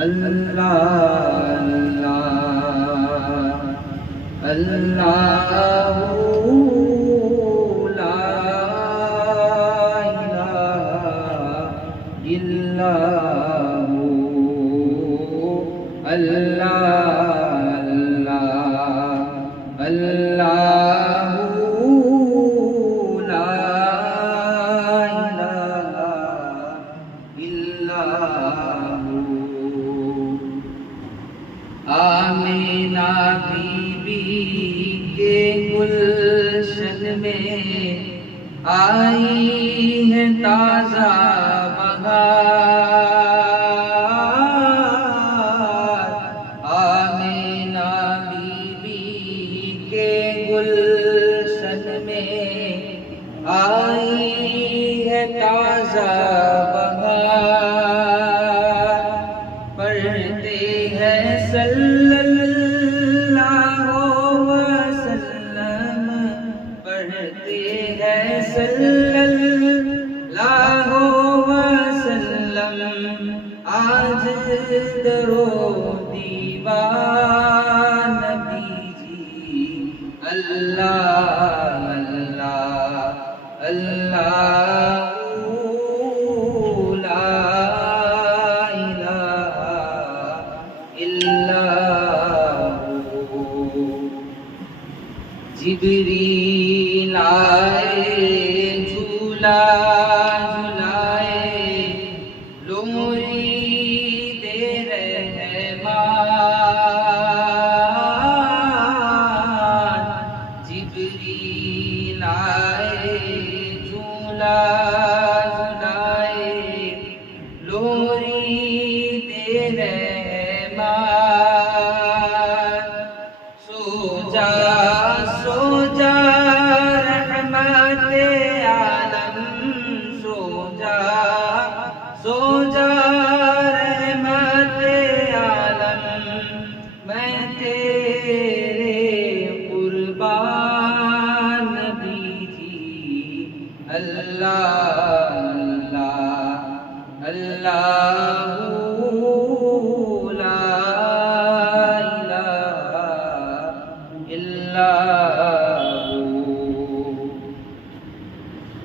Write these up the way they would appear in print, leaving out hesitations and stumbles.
अल्लाह अल्लाह अल्लाहू ला इलाहा इल्लल्लाहु अल्लाह अल्लाह अल्लाहू ला इलाहा इल्लल्लाहु। आमीना बीबी के गुलशन में आई है ताज़ा बहार। आमीना बीबी के गुलशन में आई है ताज़ा बहार। पढ़ते हैं सल्लल्लाहु वसल्लम, पढ़ते हैं सल्लल्लाहु वसल्लम। आज दरो दीवान नबी जी। अल्लाह अल्लाह अल्लाहू ला इलाहा इल्लल्लाहु। जिब्रील आए झूला झुलाए लोरी दे रहमान। जिब्रील आए झूला झुलाए लोरी दे रहमान। सो जा रहमते आलम, सो जा रहमते आलम। मैं तेरे कुर्बान नबी जी। अल्लाह अल्लाह अल्लाहू ला इलाहा इल्लल्लाहु।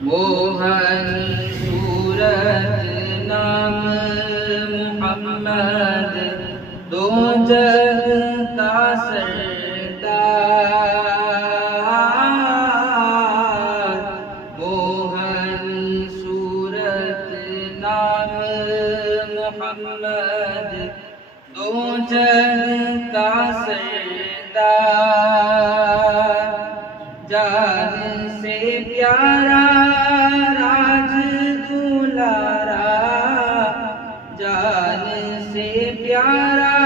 मोहनी सूरत नाम मुहम्मद, दो जग का सरदार। मोहनी सूरत नाम मुहम्मद, दो जग का सरदार। जान से प्यारा राज दुलारा, जान से प्यारा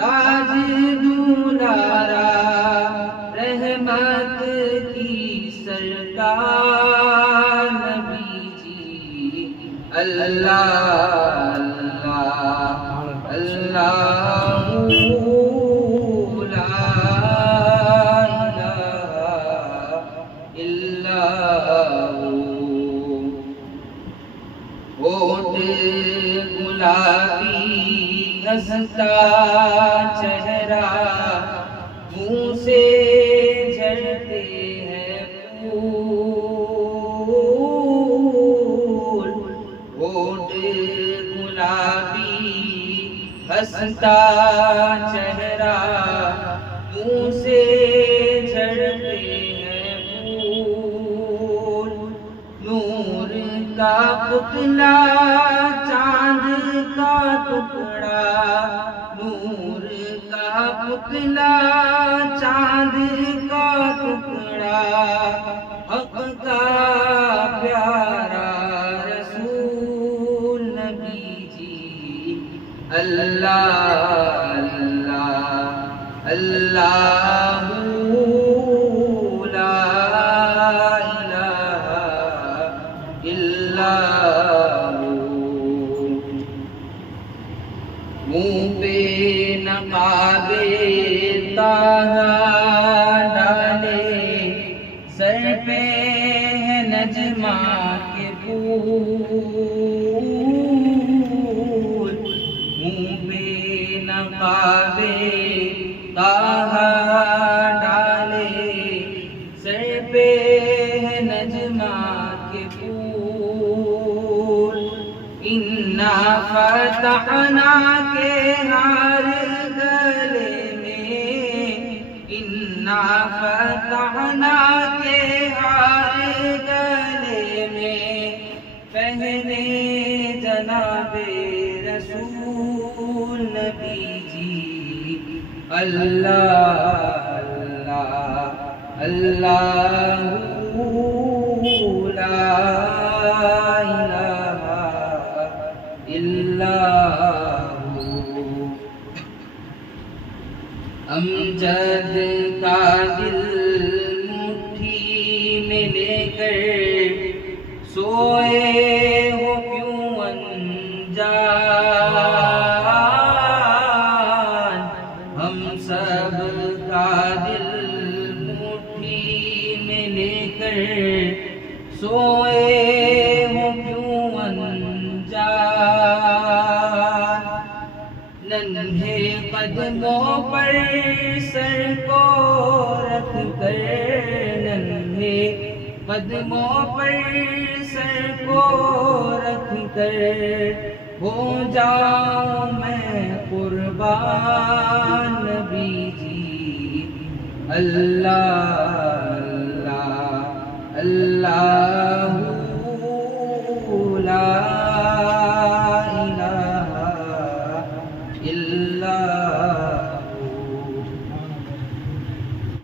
राज दुलारा। रहमत की सरकार नबी जी। अल्लाह अल्लाह अल्लाहू ला इलाहा इल्लल्लाहु। होठ गुलाबी हंसता चेहरा, मुँह से झरते हैं फूल। होठ गुलाबी हंसता चेहरा, मुँह से झरते हैं फूल। नूर का पुतला चांद का टुकड़ा, नूर का पुतला चांद का टुकड़ा। हक का प्यारा रसूल नबी जी। अल्लाह अल्लाह अल्लाहू ला इलाहा इल्लल्लाहु। मुँह पे नकाबे ताहा डाले, सर पे है नजमा के फूल। मुँह नकाबे ताहा डाले, सर पे है नजमा के फूल। इन्ना फतहना के हार गले में, इन्ना फतहना के हार गले में, पहने जनाबे रसूल नबी जी। अल्लाह अल्लाह अल्लाहु ला इलाहा इल्लल्लाहु। अमजद का दिल मुट्ठी में लेकर सोए हो क्यों अनजान, हम सब का दिल मुट्ठी में लेकर सोए हो क्यों अनजान। नन्हे कदमों पर सर को रख कर, नन्हे कदमों पर सर को रख कर, हो जाऊं मैं कुर्बान नबी जी। अल्लाह अल्लाह अल्लाह